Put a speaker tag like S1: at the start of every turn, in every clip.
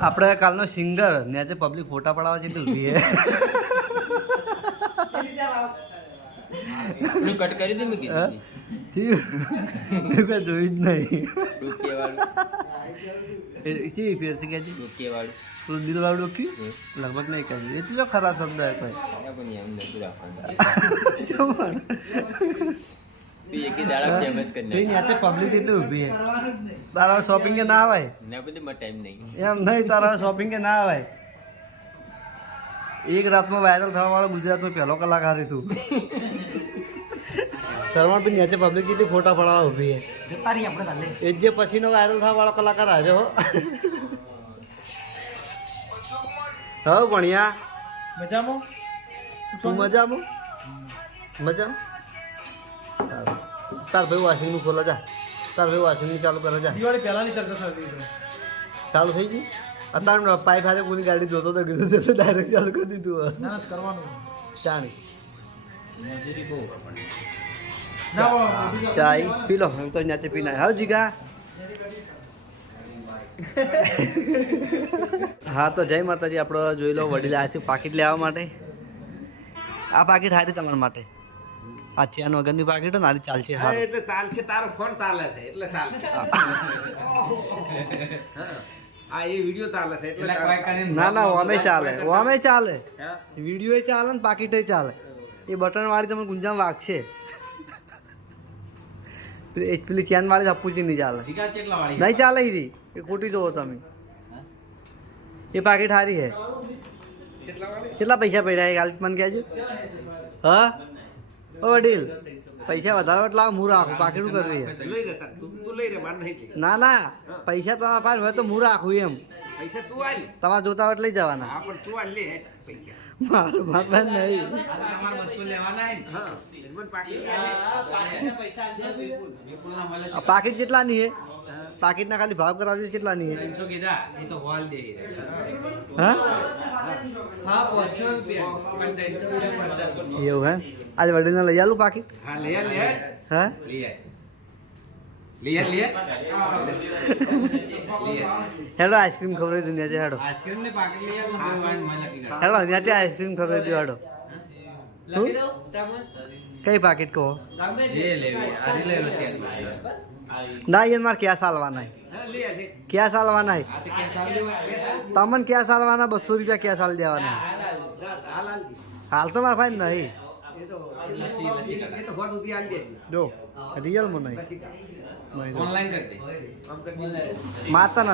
S1: આપણે કાલનો સિંગર ને આજે પબ્લિક ફોટા પડાવવા જેટલી ઊભી હે.
S2: કટ કરી દે મેં કીધું
S1: થયું? મેં કોઈ જોયું જ નહીં. કેવી ફેરથી કહેજે
S2: ડોકે વાળું
S1: ડોક્યું લગભગ નહીં કહ્યું એ તો ખરાબ શબ્દ હે કોઈ પબ્લિક એટલી ઊભી હે તારા શોપિંગ ના
S2: આવે? ને બધું માં ટાઈમ નહીં.
S1: એમ નહીં તારા શોપિંગ કે ના આવે? એક રાતમાં વાયરલ થવા વાળો ગુજરાતમાં પહેલો કલાકાર તું. શર્મા પી નીચે પબ્લિક કેટલી ફોટા પડાવવા ઊભી હે એ જ પછીનો વાયરલ થવા વાળો કલાકાર આવ્યો. હો ભણ્યા.
S3: મજામાં?
S1: તું મજામાં? મજામાં. તાર ભાઈ વોશિંગનું ખોલો જા. તાર ભાઈ વોશિંગનું ચાલુ કરે જા.
S3: દિવાળી પહેલાની ચર્ચા થઈ
S1: ચાલુ થઈ ગઈ? અત્યારે પાઇપ હારે કોની ગાડી જોતો તો કીધું છે ડાયરેક્ટ ચાલુ કરી દીધું
S3: ના કરવાનું.
S1: ચાણી. ચાય પી લો હું તો ત્યાંથી પી ના હા જીગા? હા તો જય માતાજી. આપણો જોઈ લો વડીલ આ છે પાકીટ લેવા માટે. આ પાકીટ હારી તમારા માટે. આ ચેન વગરની પાકીટ હોય ને ચાલશે
S4: હા,
S1: હારું.
S4: એટલે ચાલશે તારો ફોન ચાલે છે એટલે ચાલશે હા. એ વિડિયો ચાલે છે એટલે
S1: ના ના ઓમે ચાલે ઓમે ચાલે.
S4: હા?
S1: વીડિયો ચાલે ને પાકીટે ચાલે. એ બટન વાળી તમને ગુંજામ વાગશે. પેલી ચેન વાળી આપુજી નહીં ચાલે?
S2: જીગા કેટલા વાળી
S1: નહીં ચાલે રી. એ ખોટી જોવો તમે. એ પાકીટ હારી હે.
S4: કેટલા
S1: પૈસા પડ્યા એ કાલ મને કહેજો. હા? ઓ વડીલ પૈસા વધારે એટલે હું રાખું. કરવી
S4: માર નહીં લઈ.
S1: ના ના. પૈસા તમારા પાસે હોય તો હું રાખું એમ.
S4: પૈસા તું આલ.
S1: તમારે જોતા હોય લઈ જવાના.
S4: હા પણ તું આલ લે હેઠ પૈસા.
S1: મારું મારા નહીં.
S4: પાકીટ
S1: કેટલા નહીં હે પાકીટના ખાલી ભાવ કરાવજો કેટલાની હે
S2: ત્રણસો કીધા એ તો હોલ દે
S1: હા? એવું હે? આજે વડીલને લઈ આલું પાકીટ?
S4: હા લે
S2: લઈ લઈ.
S1: હેડો આઈસ્ક્રીમ ખવડાવી દઉં ત્યાં હેડો.
S2: આઈસ્ક્રીમ ને પાકીટ લઈ.
S1: હેડો ત્યાંથી આઈસ્ક્રીમ ખવડાવી દઉં હેડો કઈ પાકીટ કહો?
S2: જે લેવી ચેન
S1: ના એ મારે ક્યાં સાલવાના હે?
S4: હા લે લે
S1: ક્યાં સાલવાના હે? તમને ક્યાં સાલવાના બસો રૂપિયા કયા સાલ દેવાના? હે?
S4: હાલ હાલ હાલ
S1: હાલ તો મારા ફાઈન નહીં.
S4: એ તો
S2: લસ્સી લસ્સી કાઢ.
S4: એ તો હોદ ઉધી આલ દેજે
S1: જો રિયલમાં નહીં.
S4: પછી ના
S1: નહીં.
S2: ઓનલાઈન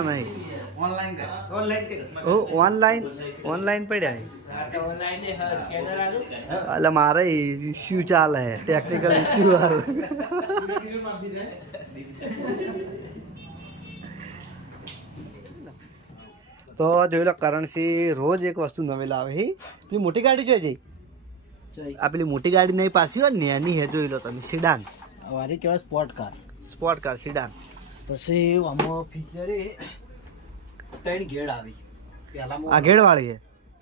S1: નહીં.
S2: ઓનલાઈન
S4: ઓનલાઈન કરી.
S1: ઓ ઓનલાઈન ઓનલાઈન પડ્યા હે. એટલે મારે ઇસ્યુ ચાલે હે ટેકનિકલ ઇસ્યુ હાલ તો જોઈ લો કરણસિંહ રોજ એક વસ્તુ નવી લાવે હી પેલી મોટી ગાડી જોઈ જઈ? આ પેલી મોટી ગાડી નહીં પાછી હોય ને એની હે જોઈ લો તમે સિડાન.
S3: વારી કહેવાય sport car.
S1: Sport car sedan.
S3: પછી આમાં ફીચર ત્રણ ઘેડ આવી. પહેલા
S1: આ ઘેડવાળી હે?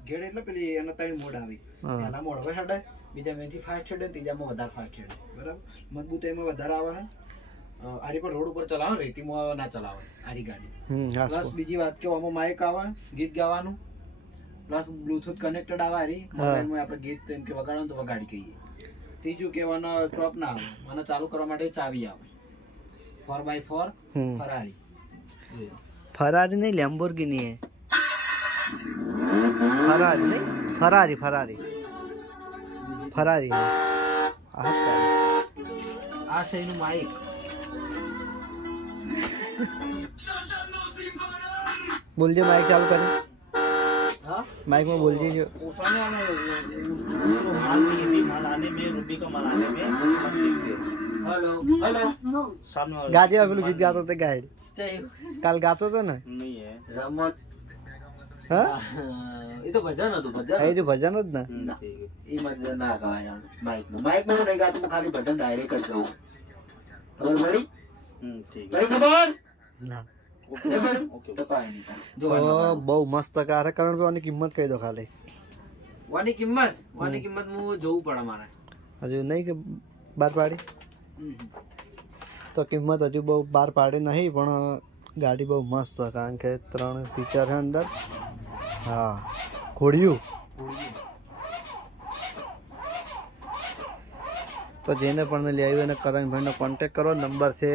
S3: ઘેડ એટલે પેલી એના ત્રણ મોડ આવી.
S1: હા.
S3: પહેલા મોડ હવે હેડે બીજા મેથી ફાસ્ટ હેડે ત્રીજામાં વધારે ફાસ્ટ હેડે બરાબર? મજબૂત એમાં વધારે આવે અ, આરી પણ રોડ ઉપર ચલાવે રેતી રેતીમાં ના ચલાવે આરી ગાડી. પ્લસ બીજી વાત કે આમાં માઇક આવે ગીત ગાવાનું. પ્લસ બ્લુટૂથ કનેક્ટેડ આવે આરી મોબાઈલમાં આપણે ગીત એમ કે વગાડો તો વગાડી કહીએ. ત્રીજું કહેવાનો ચોપ ના આવે મને ચાલુ કરવા માટે ચાવી આવે. Four by four Ferrari
S1: Ferrari નહીં લેમ્બોર્ગિની હે ફરારી નહીં ફરારી ફરારી ફરારી આ
S3: શૈનું માઇક
S1: બોલજે માઇક ચાલુ કરી. બોલજે જો.
S3: હેલો હેલો
S1: ગાજે હવે પેલું ગીત ગાતો તે ગાઈડ
S3: જય.
S1: કાલ ગાતો તો ને?
S3: રમત. એ તો ભજન હતું ભજન.
S1: એ જો ભજન જ ને.
S3: એ મજા ના ગાય માઇકમાં. માઇકમાં નહીં ગાતો ખાલી ભજન ડાયરેક્ટ જ જવું ખબર પડી? પડી ખબર?
S1: બહુ મસ્ત કાર કારણ કે કિંમત કહી દો ખાલી.
S3: વાની કિંમત? વાની કિંમત હું જોવું પડે મારે.
S1: હજુ નહીં કે બાર પાડી? તો કિંમત હજુ બહુ બાર પાડી નહીં પણ ગાડી બહુ મસ્ત કારણ કે ત્રણ ફીચર છે અંદર. હા. ઘોડિયું. તો જેને પણ લઈ આવ્યું એને કરણભાઈનો કોન્ટેક કરો. નંબર છે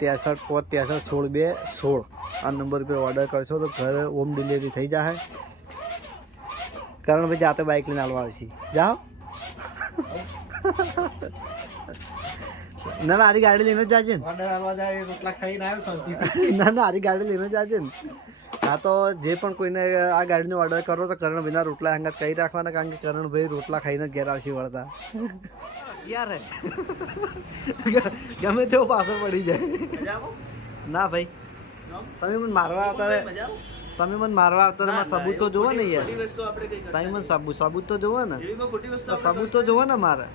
S1: ત્રેસઠ પાંચ ત્રેસઠ સોળ બે સોળ. આ નંબર પર ઓર્ડર કરશો તો ઘરે હોમ ડિલિવરી થઈ જશે કરણભાઈ જાતે બાઇક લઈને આવવા આવશે જાઓ. ના ના આરી ગાડી લઈને જ જાજે ને.
S4: ઓર્ડર આવવા જાય રોટલા ખાઈને
S1: ના ના આરી ગાડી લઈને જ જાજે ને. હા તો જે પણ કોઈને આ ગાડીનો ઓર્ડર કરો તો કરણભાઈના રોટલા હંગાત કહી રાખવાના કારણ કે કરણભાઈ રોટલા ખાઈને ઘેર આવશે વળતા. યાર. ગમે તેવો પાછો પડી જાય. ના ભાઈ. તમે મને મારવા આવતા તમે મને મારવા આવતા મારા સબૂત તો જોવો ને યાર. તમે મને સબૂત સબૂત તો જોવો ને. સબૂત તો જોવો ને મારે.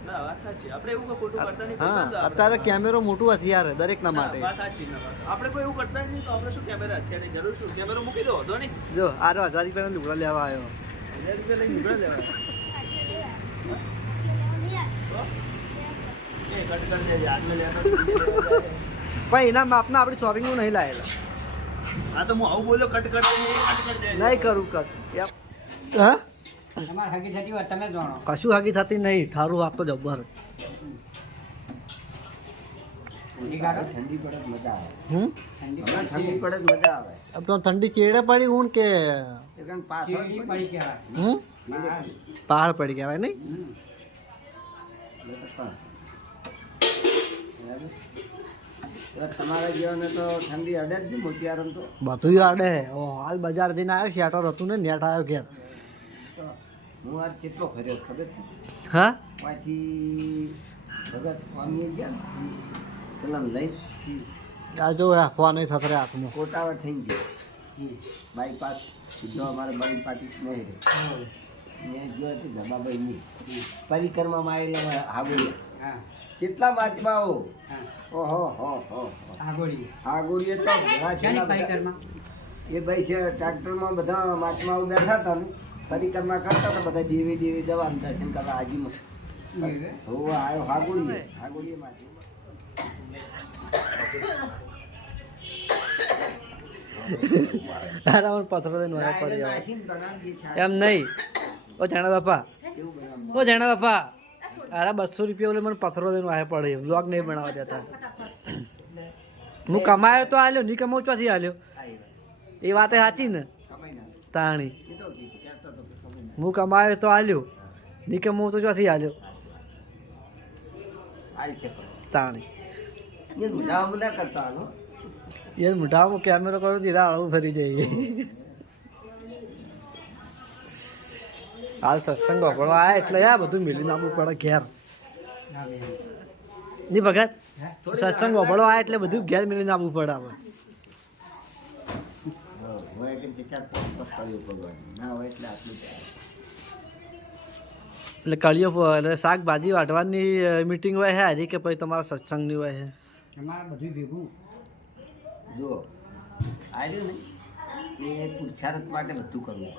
S1: હા અત્યારે કેમેરો મોટું હશે યાર દરેકના
S3: ના,
S1: માટે.
S3: આપણે કોઈ એવું કરતા નહીં તો આપણે શું કેમેરા અત્યારે જરૂર શું? કેમેરો મૂકી દો વાંધો નહીં.
S1: જો આરો હજાર રૂપિયા લુગડા લેવા આવ્યો.
S3: હજાર રૂપિયા લઈને લુગડા લેવા એ કટ કરી દેજે આટલે લેતો
S1: પણ એના માપના આપણે શોપિંગનું નહીં લાયેલા.
S3: હા તો હું આવું બોલ્યો કટ કરી
S1: નહીં કરું કટ હા? કશું હાકી થતી નહીં. ઠારું વાગ તો જબ્બર.
S4: ઠંડી કેડે પડી. ઊન કે?
S5: પહાડ પડી. કહેવાય. નહીં?
S4: તમારા જેવાને તો ઠંડી અડે જ નહીં મોતિયારમ તો.
S1: બધું અડે ઓ હાલ બજાર જઈને આવ્યો શેટર હતું ને નેટ આવ્યો ઘેર.
S4: હું આજ કેટલો ફર્યો ખબર
S1: હા?
S4: ત્યાંથી ભગત સ્વામી ગયા ને પેલા લઈ
S1: આ જો ફોન થતરે હાથમાં.
S4: કોટાવર થઈ ગયો. બાયપાસ સીધો અમારે બળી પાટી નહીં રે ત્યાં ગયો હતી ધબાભાઈની પરિક્રમામાં આવેલા
S5: હા.
S4: કેટલા
S5: હા.
S4: ઓહો હો હો
S5: આગોળી
S4: હાગોળીએ તો એ ભાઈ છે ટ્રેક્ટરમાં બધા માટમાઓ બેઠા હતા ને. પરિક્રમા કરતા હતા બધા દેવી દેવી જવા દર્શન કરવા હાજીમાં હો આવ્યો હાગોળીએ હાગોળીએ માંથી
S1: તારા પણ પથરો દઈને વાયા પડી. એમ નહીં. ઓ જાણા બાપા. ઓ જાણા બાપા. અરે બસો રૂપિયા ઓલે મને પથરો દઈને વાયા પડે. વ્લોગ નહીં બનાવવા દેતા. હું કમાયો તો આલ્યો નહીં કમાવું ચોથી આલ્યો. એ વાત સાચી ને? તાણી. હું કમાયો તો આલ્યો નહીં કમાવું તો ચોથી આલ્યો. તાણી.
S4: એ મુઢામાં કરતા હો.
S1: મોઢામાં કેમેરો કરો ધીરા હળવું ફરી જઈએ હાલ સત્સંગ વાપરવા આયા એટલે આ બધું મેલી નાખવું પડે ઘેર. ની ભગત સત્સંગ વાપરવા આ એટલે બધું ઘેર મિલી નાખવું પડે
S4: હોય એટલે.
S1: કળીઓ એટલે શાકભાજી વાટવાની મીટિંગ હોય છે હજી કે પછી તમારા સત્સંગની હોય છે
S5: તમારે બધું ભેગું.
S4: જુઓ. આવ્યું ને? એ પુરુષાર્થ માટે બધું કરવું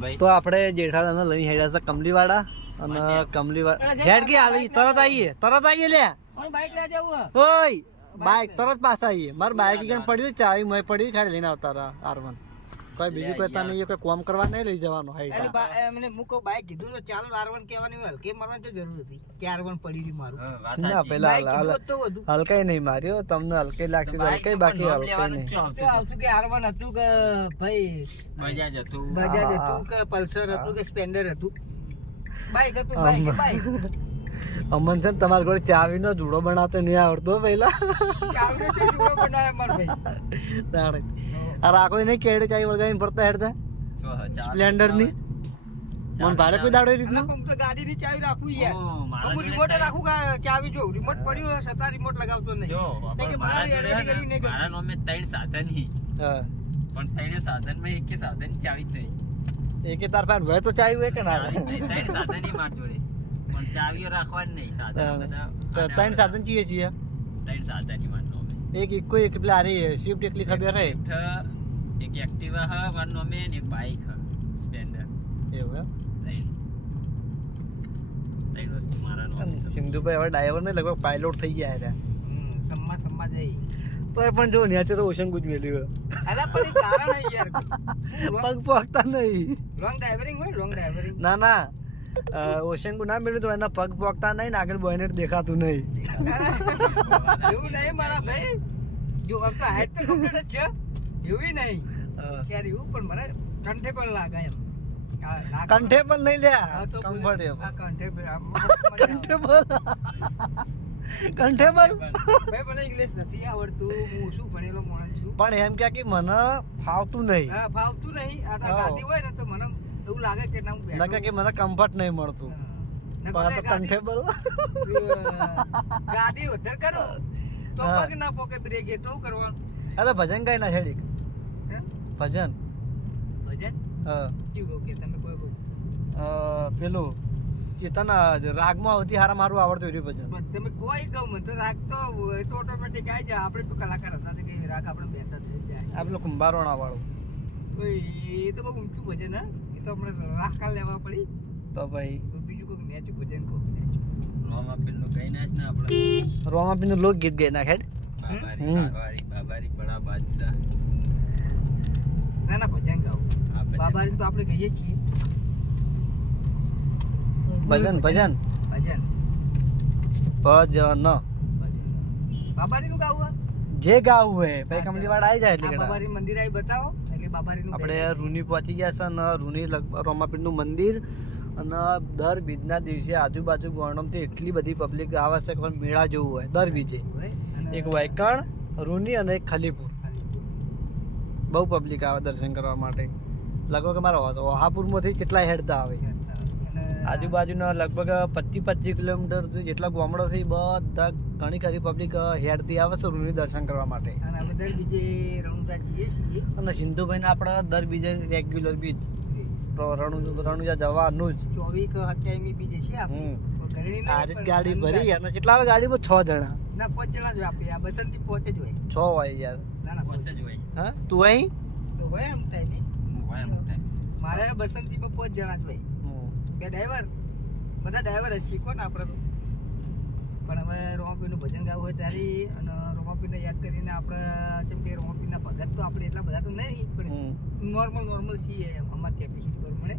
S4: પડે.
S1: તો આપણે જેઠાલાલને લઈ હેડ્યા છે કમલીવાડા અને કમલીવાડા હેડ કે આવી તરત આવીએ તરત આવીએ લે.
S5: બાઈક લઈ જવું
S1: ઓય બાઈક તરત પાછા આવીએ. મારું બાઈક પડી ચાવી મેં પડી ખાલી લઈને આવતા હતા આરવન કોઈ બીજું કોઈ એ કઈ કોમ કરવા નહીં લઈ જવાનું હાઈટ
S6: એમને મૂકો બાઈક કીધું તો ચાલો લારવણ કહેવાની હલકે મારવાની તો જરૂર હતી. કે આરવણ પડી રહી મારું.
S1: ના પેલા
S6: બાઈક
S1: હાલ
S6: કીધું હોત તો વધુ
S1: હલકાઈ નહીં માર્યો તમને હલકાઈ લાગતી તો હલકાઈ બાકી હલકે નહીં.
S6: તો આવતું કે આરવણ હતું કે ભાઈ
S2: બજાજ હતું.
S6: બજાજ હતું કે પલ્સર હતું કે સ્પેન્ડર હતું? બાઈક હતું. બાઈક બાઈક
S1: અમન છે ને તમારા ઘરે ચાવીનો જુડો બનાવતો નહીં આવડતો પેલા
S6: ચાવી નો જુડો બનાવે મારો ભાઈ?
S1: તાણે. આ રાખો નહીં કેડે ચાવી વળગાવીને ફરતા હેડતા. સ્પ્લેન્ડરની. મન ભાડે કોઈ દાડો રીતનું?
S6: તો ગાડીની ચાવી રાખું યાર હું રિમોટ
S2: ચાવી-
S6: રાખું કે ચાવી જો રિમોટ પડ્યું હોય છતાં રિમોટ લગાવતો નહીં.
S2: જો મારા
S6: મારા
S2: જોડે હે
S6: એડિટિંગ
S2: ને,
S6: નહીં
S2: મારા નામે ત્રણ સાધન હી. પણ ત્રણે સાધનમાં એકે સાધન ચાવી જ નહીં.
S1: એકે તાર પાસે હોય તો ચાવી હોય કે ના
S2: ત્રણ સાધન હી મારા જોડે. પણ ચાવીઓ રાખવાની નહીં સાધન બધા
S1: ત્રણ સાધન છીએ છીએ?
S2: ત્રણ સાધન હી મારા
S1: એક ઇકો એક પેલા રે સ્વિફ્ટ એકલી ખબર હે
S2: એક એક્ટિવા હ મારા નામે ને એક બાઇક હ સ્પ્લેન્ડર
S1: એવું
S2: ત્રણ. વસ્તુ મારા છે.
S1: સિંધુભાઈ હવે ડ્રાઈવર ને લગભગ પાયલોટ થઈ ગયા હતા
S6: સમમાં સમમાં જઈ.
S1: તો પણ જો ન્યાચે તો ઓશન ગુજ મેલ્યું
S6: અલા પણ કારણ હે યાર.
S1: પગ પોકતા નહીં.
S6: લોંગ ડ્રાઈવરિંગ હોય લોંગ ડ્રાઈવરિંગ
S1: ના ના. ઓશંકુ ના મેળ્યું તો એના પગ પોકતા નહીં ને આગળ બોયને દેખાતું નહીં.
S6: એવું નહીં મારા ભાઈ. જો આમ તો complete જ છે. એવું નહીં. ક્યારે એવું પણ મને કંઠે પણ લાગે એમ. આ
S1: કંઠે પણ નહીં લ્યા. કમ્ફર્ટેબલ.
S6: આ કંઠે પણ આમ મસ્ત મજા આવે.
S1: કન્ટેબલ કન્ટેબલ
S6: ભાઈ મને ઇંગ્લિશ નથી આવડતું. હું શું ભણેલો માણસ છું?
S1: પણ એમ કે કે મને ફાવતું નહીં.
S6: હા ફાવતું નહીં. આ ગાદી હોય ને એવું લાગે કે ના હું બેઠો.
S1: લાગે કે મને કમ્ફર્ટ નહીં મળતું. તો
S6: ભલે ગાદી-
S1: કન્ટેબલ
S6: કરો. તો પગ ના પોકે બ્રેક એ તો કરવાનું.
S1: અરે ભજન ગાય ના છેડી ભજન?
S6: ભજન?
S1: હા.
S6: કેવું કે તમે કોઈ
S1: પેલું ચેતન રાગમાં સૌથી હારા મારું આવડતું રહ્યું ભજન.
S6: તમે કોઈ કહો મને તો રાગ તો એ તો ઓટોમેટિક આવી જાય. આપણે તો કલાકાર હતા કે રાગ આપણે બેઠા થઈ જાય.
S1: આપણે કુંભારોણા વાળું.
S6: એ તો બહુ ઊંચું ભજન હા. તો આપણે રાખા લેવા પડી.
S1: તો ભાઈ.
S6: બીજું કોઈ નેચું ભજન કહું નેચું.
S2: રોમા પેલું કઈ નાચ ને આપણે
S1: રોમાપીનું લોકગીત ગાઈ નાખે
S2: બાબારી. બાબારી બાબારી બડા બાદશાહ.
S6: ના ના ભજન ગાવું બાબારી તો આપણે કહીએ જ છીએ.
S1: ભજન ભજન.
S6: ભજન.
S1: ભજન.
S6: ભજન. બાબારી નું ગાવું
S1: જે ગાવું હોય પછી કમલી વાળા આવી જાય એટલે
S6: બાબારી મંદિર આવી બતાવો.
S1: આપણે રૂની પહોંચી ગયા છે અને રૂની લગભગ રોમાપીરનું મંદિર અને દર બીજના દિવસે આજુબાજુ ગોણમથી એટલી બધી પબ્લિક આવે છે પણ મેળા જેવું હોય દર બીજે. એક વાયકણ રૂની અને એક ખલીપુર. બહુ પબ્લિક આવે દર્શન કરવા માટે. લગભગ અમારા ઓહાપુરમાંથી કેટલા હેડતા આવે. આજુબાજુના લગભગ પચીસ પચીસ કિલોમીટર જેટલા ગામડો છે બધા ઘણી ખરી પબ્લિક હેડથી આવે છે રૂની દર્શન કરવા માટે.
S6: અને અમે દર બીજે રણુજા જઈએ છીએ.
S1: અને સિંધુભાઈને આપણે દર બીજે રેગ્યુલર બીચ રણુ રણુજા જવાનું જ.
S6: ચોવીસ સત્યાવીસ બીજે છે આપણે.
S1: ગાડી ભરી અને કેટલા આવે ગાડીમાં છ જણા.
S6: ના પાંચ જણા જ આપણે. આ બસંતી પહોંચે જ હોય.
S1: છ હોય યાર.
S6: ના ના
S2: પહોંચે જ હોય.
S1: હા? તું અહીં?
S6: તો હોય એમ ટાઈમે
S2: થાય.
S6: મારે બસંતી પર પાંચ જણા જ હોય. બે ડ્રાઈવર બધા ડ્રાઈવર જ શીખો ને આપણે તો? પણ હવે રોમાપીનું ભજન ગાવું હોય ત્યારે અને રોમાપીને યાદ કરીને આપણે જેમ કે રોમાપીના ભગત તો આપણે એટલા બધા તો નહીં પણ નોર્મલ નોર્મલ છીએ એમ. અમારી કેપેસિટી પ્રમાણે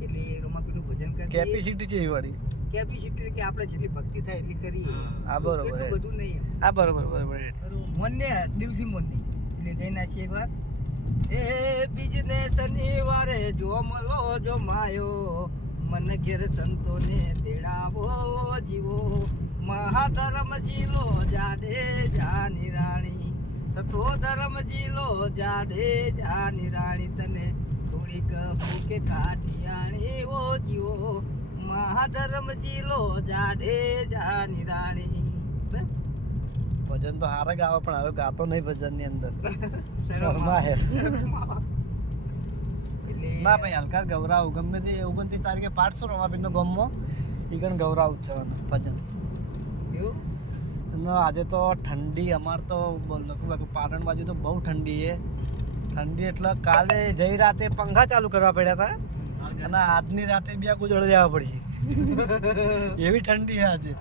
S6: એટલે રોમાપીનું ભજન કરીએ.
S1: કેપેસિટી છે વાળી
S6: કેપેસિટી કે આપણે જેટલી ભક્તિ થાય એટલી કરીએ.
S1: આ બરોબર.
S6: એટલું બધું નહીં
S1: આ બરોબર બરોબર.
S6: મનને દિલથી મનને. એટલે જઈને આશી એકવાર એ બીજને શનિવારે જો મળો જો માયો મન ઘેર સંતોને તેડાવો જીવો. મહાધર્મ જીલો જાડે જાની રાણી. સતો ધર્મ જીલો જાડે જાની રાણી. તને થોડીક ભૂકે કાઠિયાણી ઓ જીવો. મહાધર્મ જીલો જાડે જાની રાણી?
S1: ભજન તો હારે ગાવે પણ હવે ગાતો નહીં ભજનની અંદર. શર્મા હે ના ભાઈ હલકા ગૌરાવ. ગમે તે ઓગણત્રીસ તારીખે પાઠસો રમાપીરનો ગમો એ ગણ ગૌરાવ છે ભજન.
S6: એવું?
S1: આજે તો ઠંડી અમાર તો લખું પાટણ બાજુ તો બહુ ઠંડી છે. ઠંડી એટલે કાલે જઈ રાતે પંખા ચાલુ કરવા પડ્યા હતા અને આજની રાતે બે કુદળ જવા પડી એવી ઠંડી છે આજે.